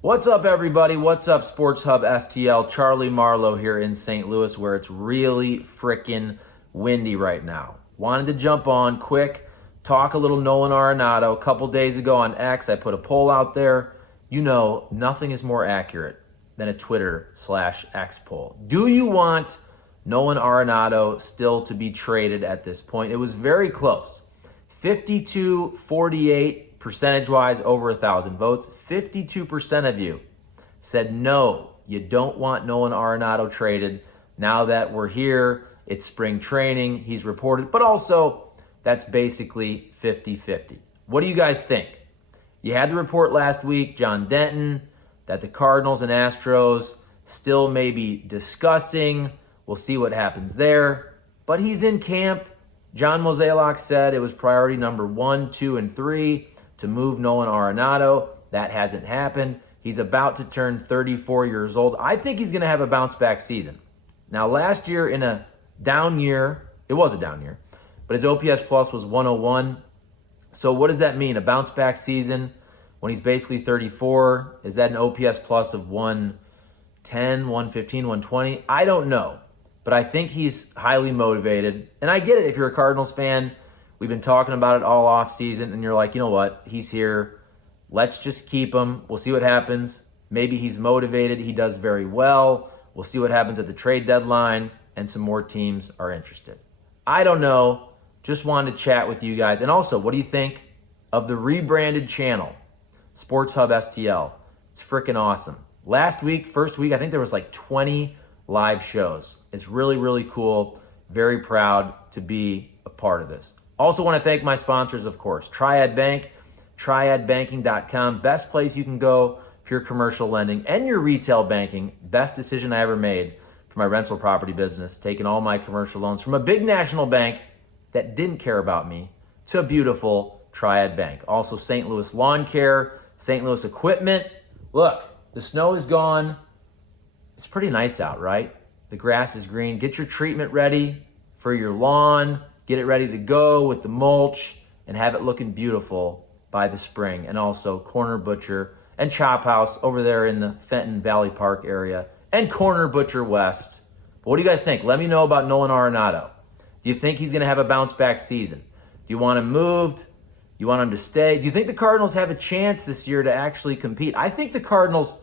What's up, everybody? What's up, Sports Hub STL? Charlie Marlow here in St. Louis, where it's really freaking windy right now. Wanted to jump on quick, talk a little Nolan Arenado. A couple days ago on X, I put a poll out there. You know, nothing is more accurate than a Twitter/X poll. Do you want Nolan Arenado still to be traded at this point? It was very close. 52-48 percentage-wise, over 1,000 votes. 52% of you said no, you don't want Nolan Arenado traded. Now that we're here, it's spring training, he's reported, but also that's basically 50-50. What do you guys think? You had the report last week, John Denton, that the Cardinals and Astros still may be discussing. We'll see what happens there. But he's in camp. John Mozeliak said it was priority number 1, 2, and 3 to move Nolan Arenado. That hasn't happened. He's about to turn 34 years old. I think he's going to have a bounce-back season. Now, last year in a down year, it was a down year, but his OPS plus was 101. So what does that mean? A bounce-back season when he's basically 34? Is that an OPS plus of 110, 115, 120? I don't know, but I think he's highly motivated. And I get it if you're a Cardinals fan. We've been talking about it all off season, and you're like, you know what? He's here. Let's just keep him. We'll see what happens. Maybe he's motivated. He does very well. We'll see what happens at the trade deadline, and some more teams are interested. I don't know. Just wanted to chat with you guys. And also, what do you think of the rebranded channel, Sports Hub STL? It's freaking awesome. Last week, first week, I think there was like 20 live shows. It's really, really cool. Very proud to be a part of this. Also want to thank my sponsors, of course. Triad Bank, triadbanking.com. Best place you can go for your commercial lending and your retail banking. Best decision I ever made for my rental property business, taking all my commercial loans from a big national bank that didn't care about me to a beautiful Triad Bank. Also, St. Louis Lawn Care, St. Louis Equipment. Look, the snow is gone. It's pretty nice out, right? The grass is green. Get your treatment ready for your lawn. Get it ready to go with the mulch and have it looking beautiful by the spring. And also Corner Butcher and Chop House over there in the Fenton Valley Park area and Corner Butcher West. But what do you guys think? Let me know about Nolan Arenado. Do you think he's going to have a bounce-back season? Do you want him moved? You want him to stay? Do you think the Cardinals have a chance this year to actually compete? I think the Cardinals,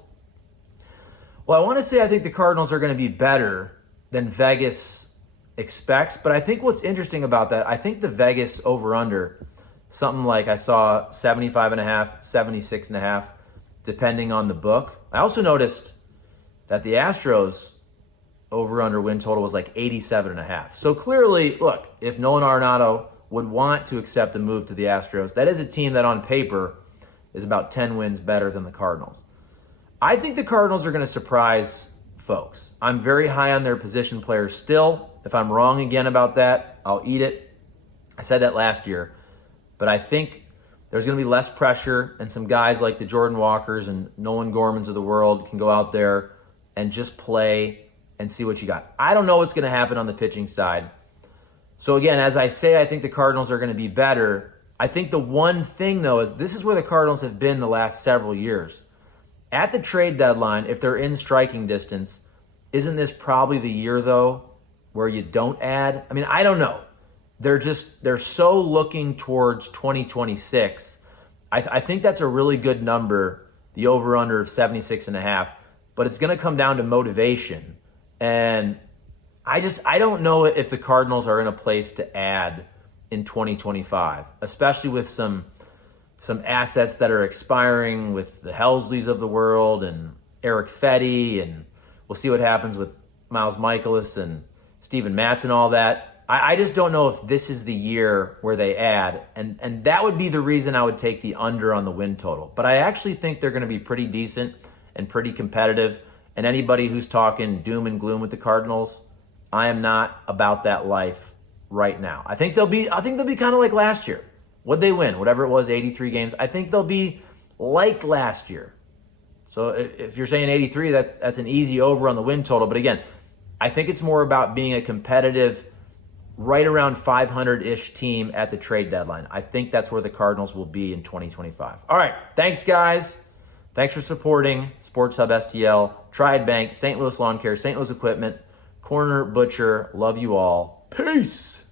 I want to say I think the Cardinals are going to be better than Vegas expects, but I think what's interesting about that, I think the Vegas over-under, something like I saw 75.5, 76.5, depending on the book. I also noticed that the Astros over-under win total was like 87.5. So clearly, look, if Nolan Arenado would want to accept a move to the Astros, that is a team that on paper is about 10 wins better than the Cardinals. I think the Cardinals are going to surprise folks. I'm very high on their position players still. If I'm wrong again about that, I'll eat it. I said that last year. But I think there's going to be less pressure, and some guys like the Jordan Walkers and Nolan Gormans of the world can go out there and just play and see what you got. I don't know what's going to happen on the pitching side. So again, as I say, I think the Cardinals are going to be better. I think the one thing, though, is this is where the Cardinals have been the last several years. At the trade deadline, if they're in striking distance, isn't this probably the year, though, where you don't add? I mean, I don't know. They're so looking towards 2026. I think that's a really good number, the over-under of 76.5, but it's going to come down to motivation. And I don't know if the Cardinals are in a place to add in 2025, especially with some assets that are expiring with the Helsleys of the world and Eric Fetty, and we'll see what happens with Miles Michaelis and Steven Matz and all that. I just don't know if this is the year where they add, and that would be the reason I would take the under on the win total. But I actually think they're going to be pretty decent and pretty competitive, and anybody who's talking doom and gloom with the Cardinals, I am not about that life right now. I think they'll be kind of like last year. What'd they win? Whatever it was, 83 games. I think they'll be like last year. So if you're saying 83, that's an easy over on the win total. But again, I think it's more about being a competitive, right around 500-ish team at the trade deadline. I think that's where the Cardinals will be in 2025. All right, thanks, guys. Thanks for supporting Sports Hub STL, Triad Bank, St. Louis Lawn Care, St. Louis Equipment, Corner Butcher. Love you all. Peace.